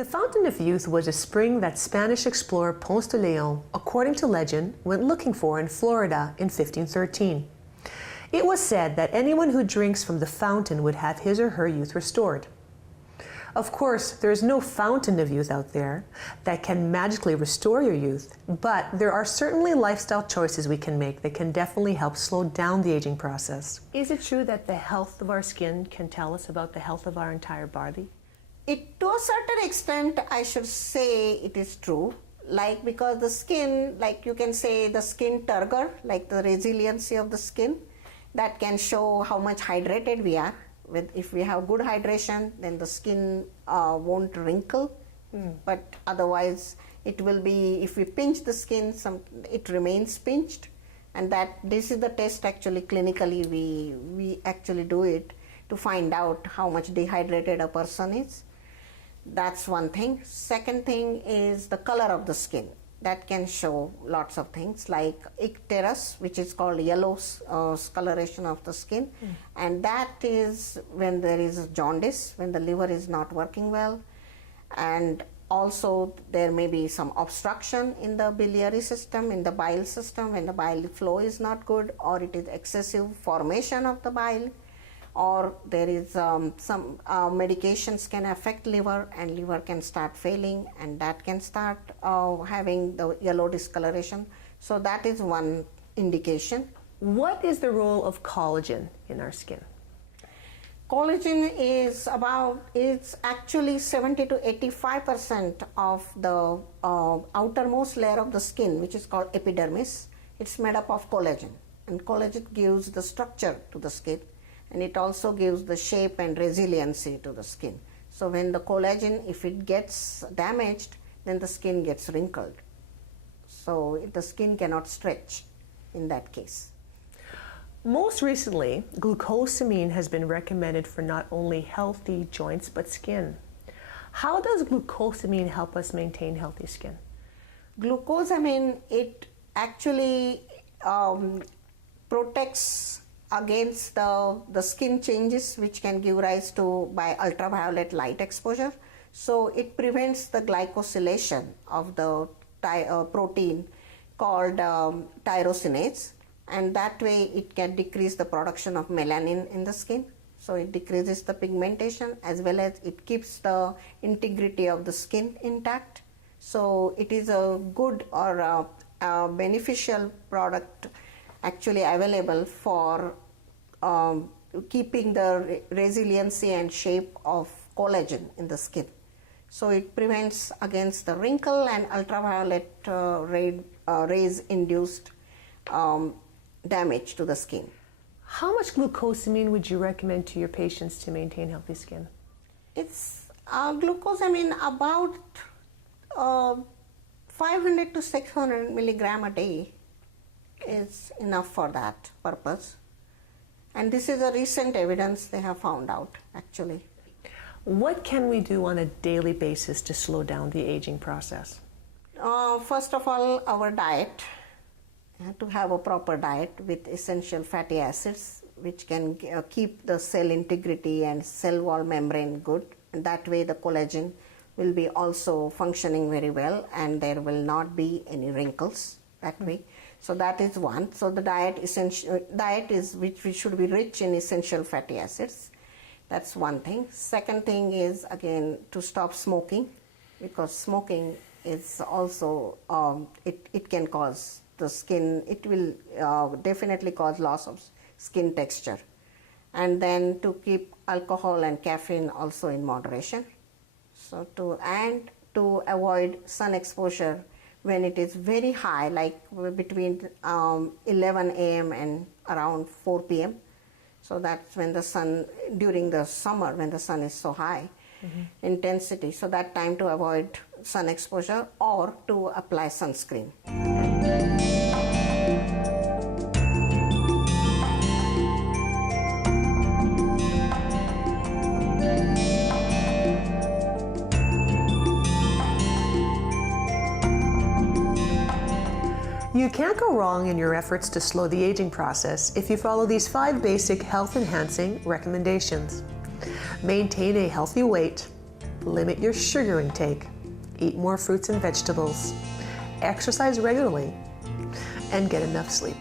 The Fountain of Youth was a spring that Spanish explorer Ponce de Leon, according to legend, went looking for in Florida in 1513. It was said that anyone who drinks from the fountain would have his or her youth restored. Of course, there is no fountain of youth out there that can magically restore your youth, but there are certainly lifestyle choices we can make that can definitely help slow down the aging process. Is it true that the health of our skin can tell us about the health of our entire body? To a certain extent, I should say it is true. Because the skin, you can say the skin turgor, the resiliency of the skin, that can show how much hydrated we are. If we have good hydration, then the skin won't wrinkle, but otherwise it will be, if we pinch the skin, it remains pinched, and this is the test actually clinically we actually do it to find out how much dehydrated a person is. That's one thing. Second thing is the color of the skin. That can show lots of things like icterus, which is called yellow coloration of the skin, and that is when there is jaundice, when the liver is not working well, and also there may be some obstruction in the biliary system, in the bile system, when the bile flow is not good, or it is excessive formation of the bile, or there is some medications can affect liver, and liver can start failing, and that can start having the yellow discoloration. So that is one indication. What is the role of collagen in our skin? Collagen is it's actually 70 to 85% of the outermost layer of the skin, which is called epidermis. It's made up of collagen, and collagen gives the structure to the skin, and it also gives the shape and resiliency to the skin. So when the collagen, if it gets damaged, then the skin gets wrinkled. So the skin cannot stretch in that case. Most recently, glucosamine has been recommended for not only healthy joints but skin. How does glucosamine help us maintain healthy skin? Glucosamine, it actually protects against the skin changes which can give rise to by ultraviolet light exposure. So it prevents the glycosylation of the protein called tyrosinase, and that way it can decrease the production of melanin in the skin. So it decreases the pigmentation, as well as it keeps the integrity of the skin intact. So it is a good or a beneficial product actually available for keeping the resiliency and shape of collagen in the skin. So it prevents against the wrinkle and ultraviolet rays induced damage to the skin. How much glucosamine would you recommend to your patients to maintain healthy skin? It's glucosamine about 500 to 600 milligram a day is enough for that purpose. And this is a recent evidence they have found out actually. What can we do on a daily basis to slow down the aging process? First of all, our diet. To have a proper diet with essential fatty acids which can keep the cell integrity and cell wall membrane good, and that way the collagen will be also functioning very well and there will not be any wrinkles that way. So that is one. So the diet is which should be rich in essential fatty acids. That's one thing. Second thing is again to stop smoking, because smoking is also it can cause the skin, it will definitely cause loss of skin texture. And then to keep alcohol and caffeine also in moderation. So to avoid sun exposure when it is very high, like between 11 a.m. and around 4 p.m. So that's when the sun, during the summer when the sun is so high intensity. So that time to avoid sun exposure or to apply sunscreen. You can't go wrong in your efforts to slow the aging process if you follow these 5 basic health-enhancing recommendations. Maintain a healthy weight, limit your sugar intake, eat more fruits and vegetables, exercise regularly, and get enough sleep.